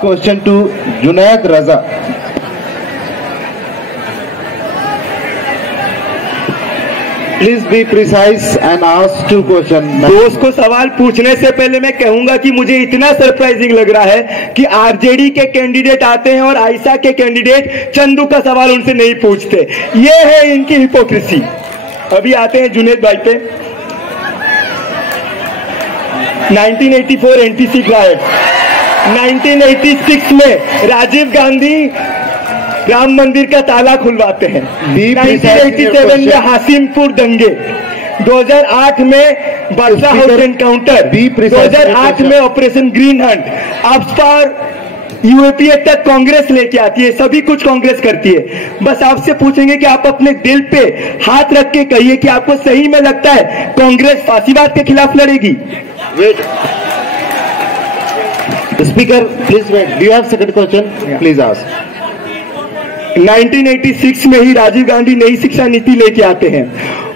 Question to Junaid Raza. Please be precise and ask 2 questions. दोस्त को सवाल पूछने से पहले मैं कहूंगा कि मुझे इतना सरप्राइजिंग लग रहा है कि आरजेडी के कैंडिडेट आते हैं और आयशा के कैंडिडेट चंदू का सवाल उनसे नहीं पूछते। ये है इनकी हिपोक्रेसी। अभी आते हैं जुनैद भाई पे। 1984 एंटी राइट, 1986 में राजीव गांधी राम मंदिर का ताला खुलवाते हैं, 1987 में हासिमपुर दंगे, 2008 में बादशाह हाउस एनकाउंटर, 2008 में ऑपरेशन ग्रीन हंट। अब यूएपीए तक कांग्रेस लेके आती है, सभी कुछ कांग्रेस करती है। बस आपसे पूछेंगे कि आप अपने दिल पे हाथ रख के कहिए कि आपको सही में लगता है कांग्रेस फांसीवाद के खिलाफ लड़ेगी? Wait. Speaker, please wait. Do you have second question? Yeah. Please ask. 1986 में ही राजीव गांधी नई शिक्षा नीति लेके आते हैं।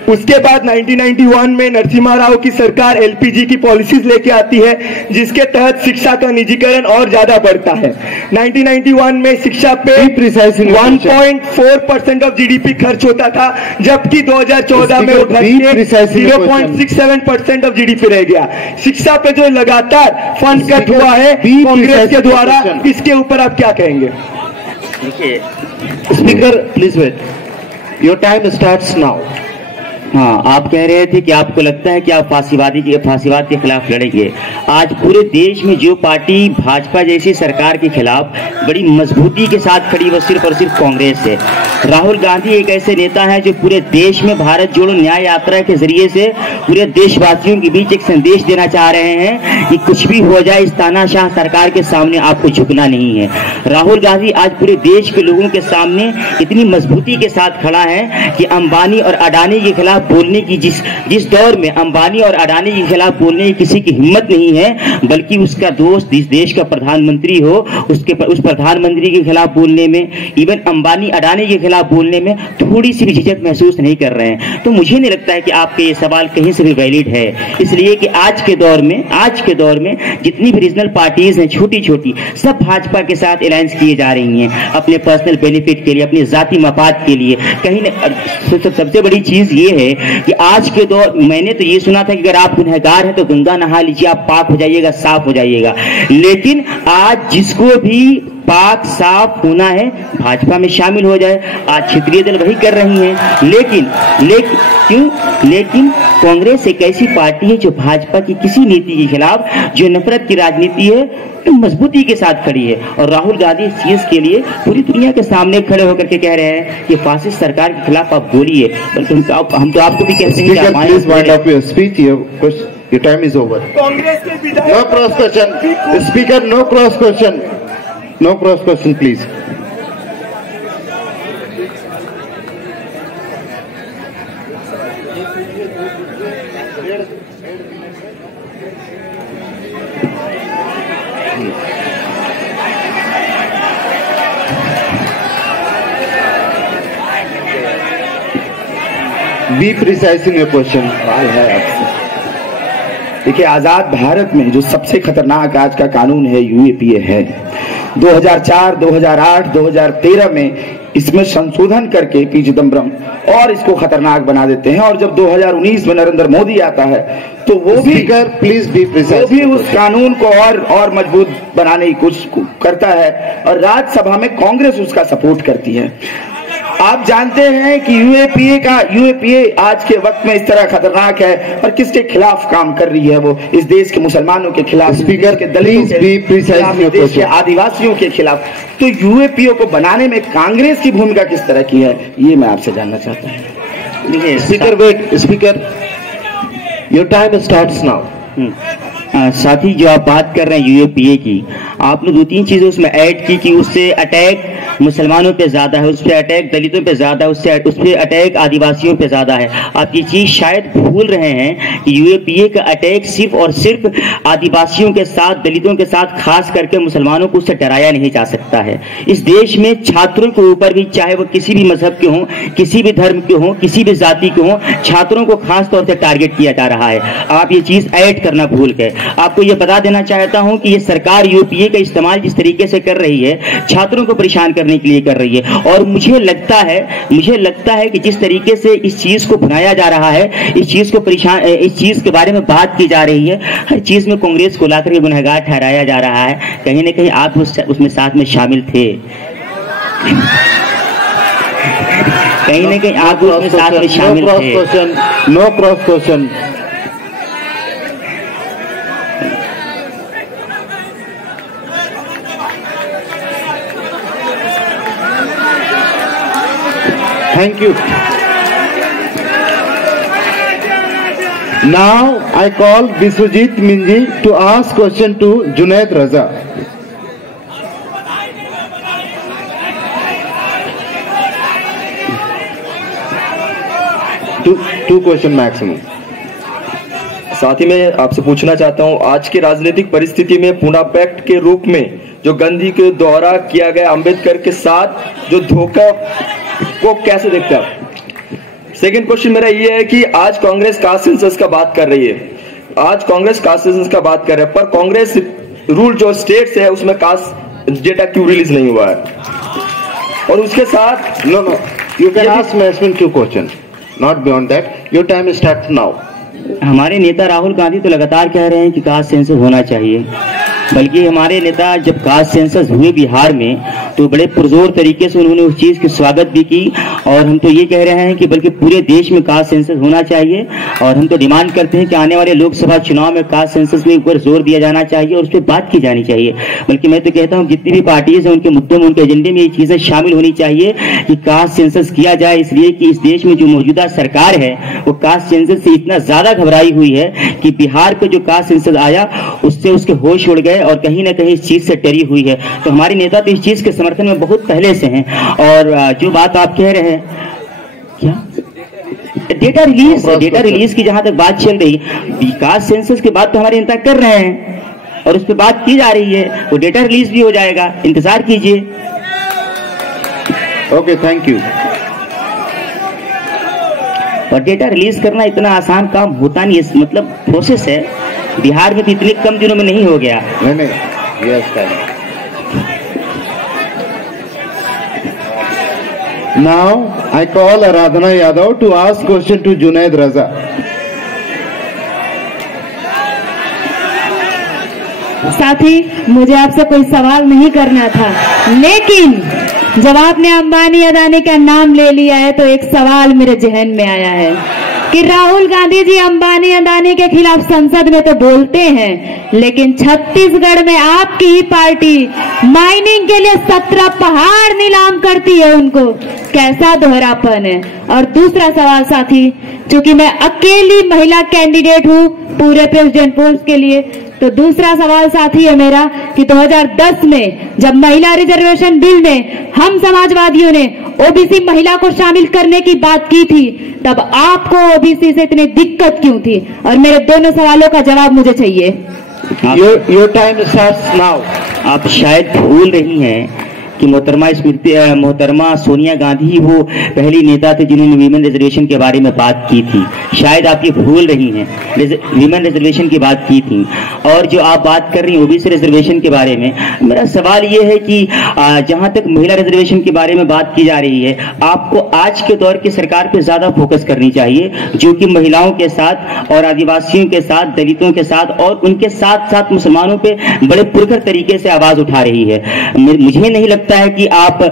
उसके बाद 1991 में नरसिम्हा राव की सरकार एलपीजी की पॉलिसीज लेके आती है, जिसके तहत शिक्षा का निजीकरण और ज्यादा बढ़ता है। 1991 में शिक्षा पे 1.4% ऑफ जीडीपी खर्च होता था, जबकि 2014 में वो घट के 0.67% ऑफ जीडीपी रह गया। शिक्षा पे जो लगातार फंड कट हुआ है कांग्रेस के द्वारा, इसके ऊपर आप क्या कहेंगे? Speaker please wait, your time starts now. हाँ, आप कह रहे थे कि आपको लगता है कि आप फांसीवाद के खिलाफ लड़ेंगे। आज पूरे देश में जो पार्टी भाजपा जैसी सरकार के खिलाफ बड़ी मजबूती के साथ खड़ी, वो सिर्फ और सिर्फ कांग्रेस है। राहुल गांधी एक ऐसे नेता हैं जो पूरे देश में भारत जोड़ो न्याय यात्रा के जरिए से पूरे देशवासियों के बीच एक संदेश देना चाह रहे हैं कि कुछ भी हो जाए, इस तानाशाह सरकार के सामने आपको झुकना नहीं है। राहुल गांधी आज पूरे देश के लोगों के सामने इतनी मजबूती के साथ खड़ा है कि अंबानी और अडानी के खिलाफ बोलने की जिस दौर में अंबानी और अडानी के खिलाफ बोलने की किसी की हिम्मत नहीं है, बल्कि उसका दोस्त इस देश का प्रधानमंत्री हो, उस प्रधानमंत्री के खिलाफ बोलने में, इवन अंबानी अडानी के खिलाफ बोलने में थोड़ी सी भी झिझक महसूस नहीं कर रहे हैं। तो मुझे नहीं लगता है कि आपके ये सवाल कहीं से भी वैलिड है, इसलिए कि आज के दौर में जितनी भी रीजनल पार्टीज हैं छोटी छोटी, सब भाजपा के साथ अलायंस किए जा रही हैं अपने पर्सनल बेनिफिट के लिए, अपने जाति मफाद के लिए। कहीं सबसे बड़ी चीज ये है कि आज के दौर, मैंने तो ये सुना था कि अगर आप गुनहगार हैं तो गंगा नहा लीजिए, आप पाक हो जाइएगा, साफ हो जाइएगा। लेकिन आज जिसको भी पाक साफ होना है भाजपा में शामिल हो जाए। आज क्षेत्रीय दल वही कर रही हैं, लेकिन कांग्रेस एक ऐसी पार्टी है जो भाजपा की किसी नीति के खिलाफ, जो नफरत की राजनीति है, तो मजबूती के साथ खड़ी है। और राहुल गांधी इस चीज के लिए पूरी दुनिया के सामने खड़े होकर के कह रहे हैं कि फासिस्ट सरकार के खिलाफ आप बोलिए, बल्कि हम तो आपको भी कहते हैं Your time is over. No cross question. Speaker, no cross question. No cross question, please. Be precise in your question. देखिए, आजाद भारत में जो सबसे खतरनाक आज का कानून है यूएपीए है। 2004, 2008, 2013 में इसमें संशोधन करके पी चिदम्बरम और इसको खतरनाक बना देते हैं, और जब 2019 में नरेंद्र मोदी आता है तो वो भी उस कानून को और मजबूत बनाने की कोशिश करता है, और राज्यसभा में कांग्रेस उसका सपोर्ट करती है। आप जानते हैं कि यूएपीए आज के वक्त में इस तरह खतरनाक है, और किसके खिलाफ काम कर रही है? वो इस देश के मुसलमानों के खिलाफ, स्पीकर के दलितों के, देश के आदिवासियों के खिलाफ। तो यूएपीए को बनाने में कांग्रेस की भूमिका किस तरह की है, ये मैं आपसे जानना चाहता हूँ। Speaker wait, speaker your time starts now. साथी, जो आप बात कर रहे हैं यूएपीए की, आपने 2-3 चीजें उसमें ऐड की कि उससे अटैक मुसलमानों पे ज्यादा है, उससे अटैक दलितों पे ज्यादा है, उससे अटैक आदिवासियों पे ज्यादा है। आप ये चीज शायद भूल रहे हैं कि यूएपीए का अटैक सिर्फ और सिर्फ आदिवासियों के साथ, दलितों के साथ, खास करके मुसलमानों को उससे डराया नहीं जा सकता है। इस देश में छात्रों के ऊपर भी, चाहे वो किसी भी मजहब के हों, किसी भी धर्म के हों, किसी भी जाति के हों, छात्रों को खास तौर से टारगेट किया जा रहा है। आप ये चीज ऐड करना भूल गए। आपको ये बता देना चाहता हूं कि ये सरकार यूपीए का इस्तेमाल जिस तरीके से कर रही है, छात्रों को परेशान करने के लिए कर रही है। और मुझे लगता है कि जिस तरीके से इस चीज को भुनाया जा रहा है, इस चीज के बारे में बात की जा रही है, हर चीज में कांग्रेस को लाकर के गुनहगार ठहराया जा रहा है। कहीं ना कहीं आप उसमें साथ में शामिल थे, कहीं ना कहीं आप उसमें साथ में शामिल थे। No cross question. Thank you. Now I call Biswajit Minji to ask question to Junaid Raza. Two question maximum. साथ ही मैं आपसे पूछना चाहता हूं, आज के राजनीतिक परिस्थिति में पूना पैक्ट के रूप में जो गांधी के द्वारा किया गया अंबेडकर के साथ जो धोखा को कैसे देखते हैं आप? सेकंड क्वेश्चन मेरा ये है कि आज कांग्रेस कास्ट सेंसस का बात कर रही है, पर कांग्रेस रूल जो स्टेट्स है उसमें कास्ट डेटा क्यों रिलीज नहीं हुआ है? और उसके साथ no you can ask management 2 question, not beyond that. Your time start now. हमारे नेता राहुल गांधी तो लगातार कह रहे हैं कि कास्ट सेंसस होना चाहिए, बल्कि हमारे नेता जब कास्ट सेंसस हुए बिहार में तो बड़े पुरजोर तरीके से उन्होंने उस चीज की स्वागत भी की। और हम तो ये कह रहे हैं कि बल्कि पूरे देश में कास्ट सेंसस होना चाहिए, और हम तो डिमांड करते हैं कि आने वाले लोकसभा चुनाव में कास्ट सेंसस के ऊपर जोर दिया जाना चाहिए और उस पर बात की जानी चाहिए। बल्कि मैं तो कहता हूँ जितनी भी पार्टीज हैं उनके मुद्दों में, उनके एजेंडे में ये चीजें शामिल होनी चाहिए कि कास्ट सेंसस किया जाए, इसलिए कि इस देश में जो मौजूदा सरकार है वो कास्ट सेंसस से इतना ज्यादा घबराई हुई है कि बिहार पे जो कास्ट सेंसस आया उससे उसके होश उड़ गए और कहीं ना कहीं इस चीज से डरी हुई है। तो हमारे नेता तो इस चीज के समर्थन में बहुत पहले से हैं। और जो बात आप कह रहे हैं, क्या डेटा रिलीज की जहां तक बात चल रही है, कास्ट सेंसस के बाद तो हमारे नेता कर रहे हैं और उस पर बात की जा रही है, वो डेटा रिलीज भी हो जाएगा, इंतजार कीजिए। Okay, thank you. और डेटा रिलीज करना इतना आसान काम होता नहीं है, मतलब प्रोसेस है। बिहार में तो इतने कम दिनों में नहीं हो गया। नहीं, yes time. Now I call Aradhana Yadav to ask question to Junaid Raza. साथी, मुझे आपसे कोई सवाल नहीं करना था, लेकिन जब आपने अंबानी अदानी का नाम ले लिया है तो एक सवाल मेरे जहन में आया है कि राहुल गांधी जी अंबानी अदानी के खिलाफ संसद में तो बोलते हैं, लेकिन छत्तीसगढ़ में आपकी ही पार्टी माइनिंग के लिए 17 पहाड़ नीलाम करती है, उनको कैसा दोहरापन है। और दूसरा सवाल साथी, चूंकि मैं अकेली महिला कैंडिडेट हूं पूरे प्रेसिडेंट पोस्ट के लिए, तो दूसरा सवाल साथी है मेरा कि 2010 में जब महिला रिजर्वेशन बिल में हम समाजवादियों ने ओबीसी महिला को शामिल करने की बात की थी, तब आपको ओबीसी से इतनी दिक्कत क्यों थी? और मेरे दोनों सवालों का जवाब मुझे चाहिए। Your time starts now. आप शायद भूल रही हैं कि मोहतरमा सोनिया गांधी ही वो पहली नेता थे जिन्होंने वीमेन रिजर्वेशन के बारे में बात की थी। शायद आप ये भूल रही हैं, वीमेन रिजर्वेशन की बात की थी। और जो आप बात कर रही हैं ओबीसी रिजर्वेशन के बारे में, मेरा सवाल ये है कि जहां तक महिला रिजर्वेशन के बारे में बात की जा रही है, आपको आज के दौर की सरकार पे ज्यादा फोकस करनी चाहिए, जो कि महिलाओं के साथ और आदिवासियों के साथ, दलितों के साथ और उनके साथ साथ मुसलमानों पे बड़े पुरखर तरीके से आवाज उठा रही है। मुझे नहीं लगता है कि आप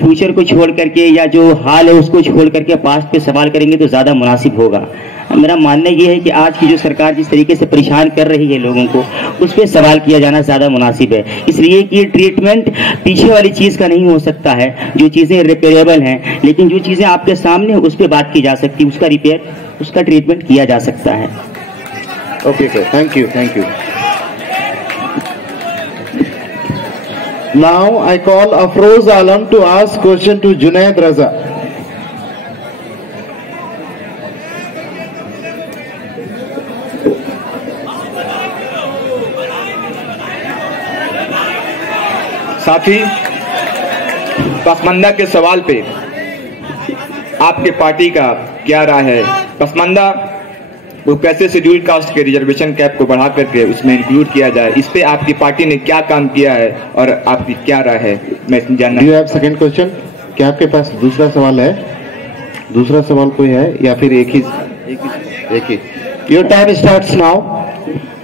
फ्यूचर को छोड़ करके या जो हाल है उसको छोड़ करके पास्ट पे सवाल करेंगे तो ज्यादा मुनासिब होगा। मेरा मानना यह है कि आज की जो सरकार जिस तरीके से परेशान कर रही है लोगों को, उस पर सवाल किया जाना ज्यादा मुनासिब है, इसलिए कि ये ट्रीटमेंट पीछे वाली चीज का नहीं हो सकता है। जो चीजें रिपेयरेबल हैं, लेकिन जो चीजें आपके सामने उस पर बात की जा सकती है, उसका रिपेयर, उसका ट्रीटमेंट किया जा सकता है। Okay sir, thank you. Now I call Afroz Alam to ask question to Junaid Raza. साथी, पसमानदा के सवाल पे आपके पार्टी का क्या राय है? पसमानदा वो कैसे शेड्यूल कास्ट के रिजर्वेशन कैप को बढ़ा करके उसमें इंक्लूड किया जाए, इस पे आपकी पार्टी ने क्या काम किया है और आपकी क्या राय है, मैं जानना। Do you have second question? क्या आपके पास दूसरा सवाल है? दूसरा सवाल कोई है या फिर एक ही? Your time starts now.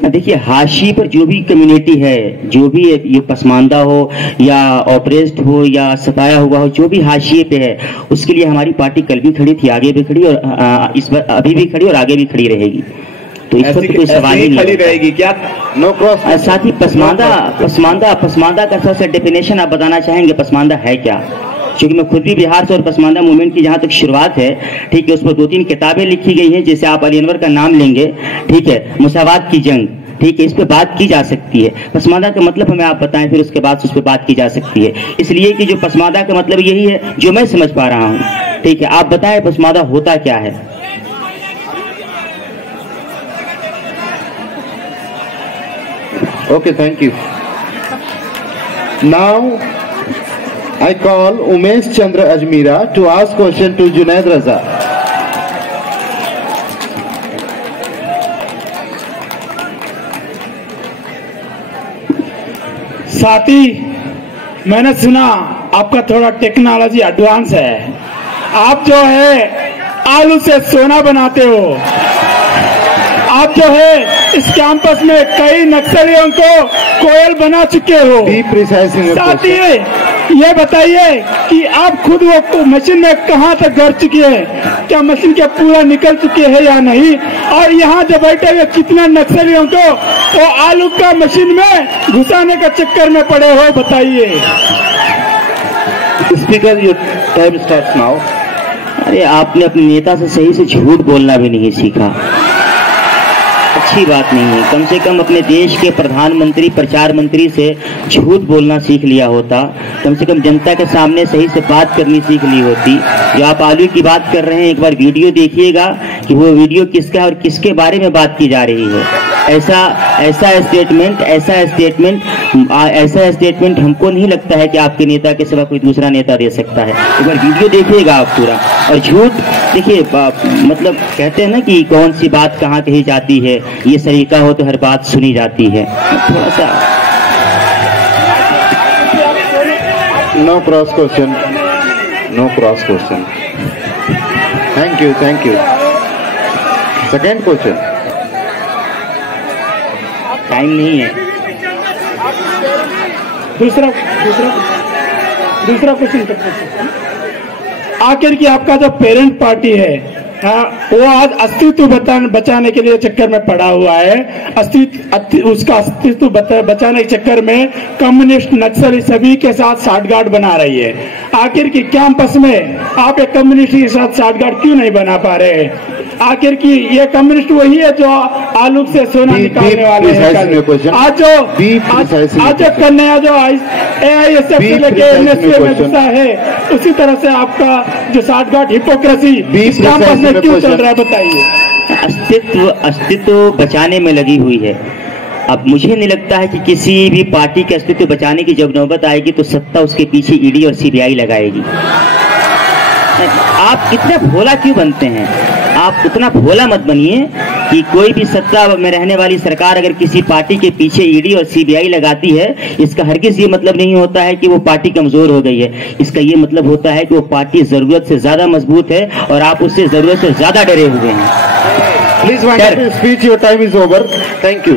देखिए, हाशिए पर जो भी कम्युनिटी है, जो भी ये पसमानदा हो या ऑप्रेस्ड हो या सताया हुआ हो, जो भी हाशिए पे है, उसके लिए हमारी पार्टी कल भी खड़ी थी, आगे भी खड़ी और इस बार अभी भी खड़ी और आगे भी खड़ी रहेगी। तो इस पर तो कोई सवाल ही नहीं खड़ी रहेगी क्या? No cross. साथ ही पसमानदा का सबसे डेफिनेशन आप बताना चाहेंगे, पसमानदा है क्या? क्योंकि मैं खुद भी बिहार से और पसमानदा मूवमेंट की जहां तक शुरुआत है, ठीक है, उस पर 2-3 किताबें लिखी गई हैं। जैसे आप अली अनवर का नाम लेंगे, ठीक है, मुसावात की जंग, ठीक है, इस पे बात की जा सकती है। पसमानदा का मतलब हमें आप बताएं, फिर उसके बाद उस पर बात की जा सकती है। इसलिए कि जो पसमानदा का मतलब यही है जो मैं समझ पा रहा हूं, ठीक है। आप बताएं पसमानदा होता क्या है? Okay, thank you. Now, I call Umesh Chandra Ajmera to ask question to Junaid Raza. साथी, मैंने सुना आपका थोड़ा टेक्नोलॉजी एडवांस है। आप जो है आलू से सोना बनाते हो। आप जो है इस कैंपस में कई नक्सलियों को कोयल बना चुके हो। Be precise in your साथी, question. ये बताइए कि आप खुद वो मशीन में कहां तक गड़ चुके हैं? क्या मशीन के पूरा निकल चुके हैं या नहीं? और यहाँ जो बैठे हुए कितना नक्सलियों को वो आलू का मशीन में घुसाने का चक्कर में पड़े हो, बताइए। Speaker, your time starts now. अरे, आपने अपने नेता से सही से झूठ बोलना भी नहीं सीखा, अच्छी बात नहीं है। कम से कम अपने देश के प्रधानमंत्री, प्रचार मंत्री से झूठ बोलना सीख लिया होता। कम से कम जनता के सामने सही से बात करनी सीख ली होती। जो आप आलू की बात कर रहे हैं, एक बार वीडियो देखिएगा कि वो वीडियो किसका और किसके बारे में बात की जा रही है। ऐसा स्टेटमेंट हमको नहीं लगता है कि आपके नेता के सिवा कोई दूसरा नेता दे सकता है। एक बार वीडियो देखिएगा आप पूरा। और झूठ, देखिए, मतलब कहते हैं ना कि कौन सी बात कहाँ कही जाती है, ये सलीका हो तो हर बात सुनी जाती है। थोड़ा सा No cross question. No cross question. Thank you. Thank you. Second question. Time नहीं है। दूसरा क्वेश्चन। आखिर की आपका जो पेरेंट पार्टी है, वो आज अस्तित्व बचाने के लिए चक्कर में पड़ा हुआ है। उसका अस्तित्व बचाने के चक्कर में कम्युनिस्ट, नक्सली सभी के साथ साठगांठ बना रही है। आखिर की कैंपस में आप एक कम्युनिस्ट के साथ साठगांठ क्यों नहीं बना पा रहे हैं? आखिर की ये कम्युनिस्ट वही है जो आलू से सोना निकालने वाले हैं। आज जो कन्या जो AISF से लेके NSA में घुसा है, उसी तरह से आपका जो साठगांठ हिपोक्रेसी इस कैंपस में क्यों चल रहा है, बताइए। अस्तित्व बचाने में लगी हुई है। अब मुझे नहीं लगता है कि किसी भी पार्टी के अस्तित्व बचाने की जब नौबत आएगी तो सत्ता उसके पीछे ED और CBI लगाएगी। आप इतना भोला क्यों बनते हैं? आप उतना भोला मत बनिए कि कोई भी सत्ता में रहने वाली सरकार अगर किसी पार्टी के पीछे ED और CBI लगाती है, इसका हरगिज ये मतलब नहीं होता है कि वो पार्टी कमजोर हो गई है। इसका ये मतलब होता है कि वो पार्टी जरूरत से ज्यादा मजबूत है और आप उससे जरूरत से ज्यादा डरे हुए हैं। Please wind up your speech. Your time is over. Thank you.